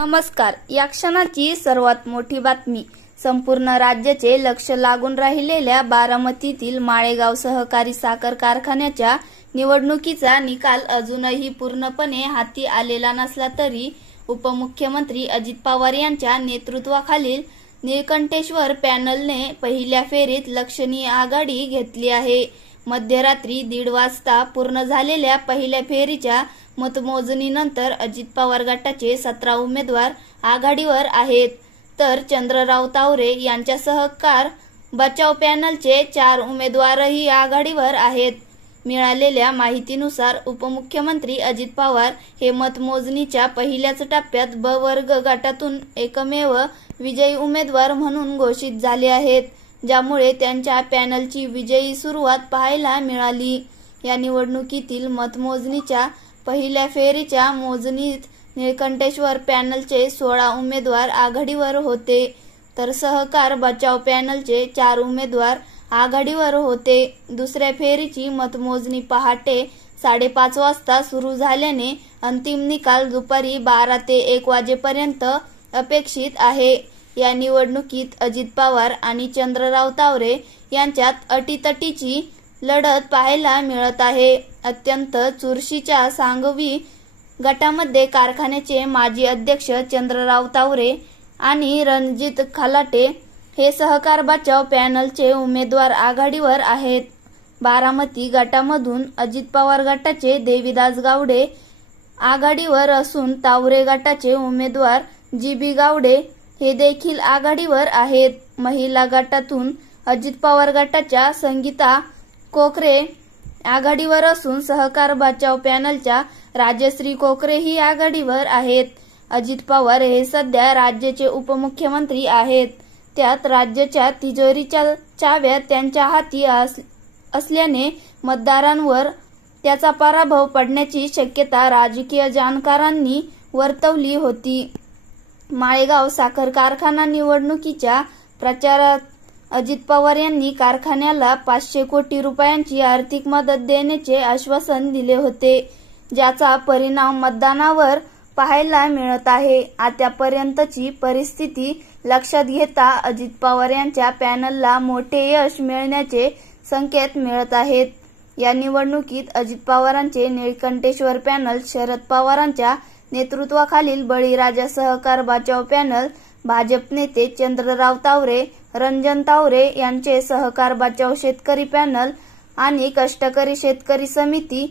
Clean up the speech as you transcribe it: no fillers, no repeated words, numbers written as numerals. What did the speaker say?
नमस्कार. या क्षणाची सर्वात मोठी बातमी. संपूर्ण राज्याचे लक्ष लागून राहिलेल्या बारामतीतील माळेगाव सहकारी साखर कारखान्याच्या निवडणुकीचा निकाल अजूनही पूर्णपणे हाती आलेला नसला तरी उपमुख्यमंत्री अजित पवार यांच्या नेतृत्वाखालील निळकंठेश्वर पॅनलने पहिल्या फेरीत लक्षणीय आघाडी घेतली आहे. मध्यरात्री 1:30 वाजता पूर्ण झालेल्या पहिल्या फेरीच्या मतमोजणीनंतर अजित पवार गटाचे 17 उमेदवार आघाडीवर आहेत, तर चंद्रराव तावरे यांच्या सहकार बचाव पॅनलचे 4 उमेदवारही आघाडीवर आहेत. मिळालेल्या माहितीनुसार उपमुख्यमंत्री अजित पवार हे मतमोजणीच्या पहिल्याच टप्प्यात ब वर्ग गटातून एकमेव विजयी उमेदवार म्हणून घोषित झाले आहेत, ज्यामुळे त्यांच्या पॅनलची विजयी सुरुवात पाहायला मिळाली. या निवडणुकीतील मतमोजणीच्या पहिल्या फेरीच्या मोजणीत निळकंठेश्वर पॅनलचे 16 उमेदवार आघाडीवर होते, तर सहकार बचाव पॅनलचे 4 उमेदवार आघाडीवर होते. दुसऱ्या फेरीची मतमोजणी पहाटे 5:30 वाजता सुरू झाल्याने अंतिम निकाल दुपारी 12 ते 1 वाजेपर्यंत अपेक्षित आहे. या निवडणुकीत अजित पवार आणि चंद्रराव तावरे यांच्यात अटीतटीची लढत पाहायला मिळत आहे. अत्यंत चुरशीच्या सांघवी गटामध्ये कारखान्याचे माजी अध्यक्ष चंद्रराव तावरे आणि रणजित खलाटे हे सहकार बचाव पॅनलचे उमेदवार आघाडीवर आहेत. बारामती गटामधून अजित पवार गटाचे देवीदास गावडे आघाडीवर असून तावरे गटाचे उमेदवार जी.बी. गावडे हे देखील आघाडीवर आहेत. महिला गटातून अजित पवार गटाच्या संगीता कोकरे आघाडीवर असून सहकार बचाव पॅनलच्या राजश्री कोकरे ही आघाडीवर आहेत. अजित पवार हे सध्या राज्याचे उपमुख्यमंत्री आहेत, त्यात राज्याच्या तिजोरीच्या चाव्या त्यांच्या हाती असल्याने मतदारांवर त्याचा पराभव पडण्याची शक्यता राजकीय जाणकारांनी वर्तवली होती. माळेगाव साखर कारखाना निवडणुकीच्या प्रचारात अजित पवार यांनी कारखान्याला 500 कोटी रुपयांची आर्थिक मदत देण्याचे आश्वासन दिले होते, ज्याचा परिणाम मतदानावर पाहायला मिळत आहे. आतापर्यंतची परिस्थिती लक्षात घेता अजित पवार यांच्या पॅनलला मोठे यश मिळण्याचे संकेत मिळत आहेत. या निवडणुकीत अजित पवारांचे निळकंठेश्वर पॅनल, शरद पवारांच्या नेतृत्वाखालील बळीराजा सहकार बचाव पॅनल, भाजप नेते चंद्रराव तावरे, रंजन तावरे यांचे सहकार बचाव शेतकरी पॅनल आणि कष्टकरी शेतकरी समिती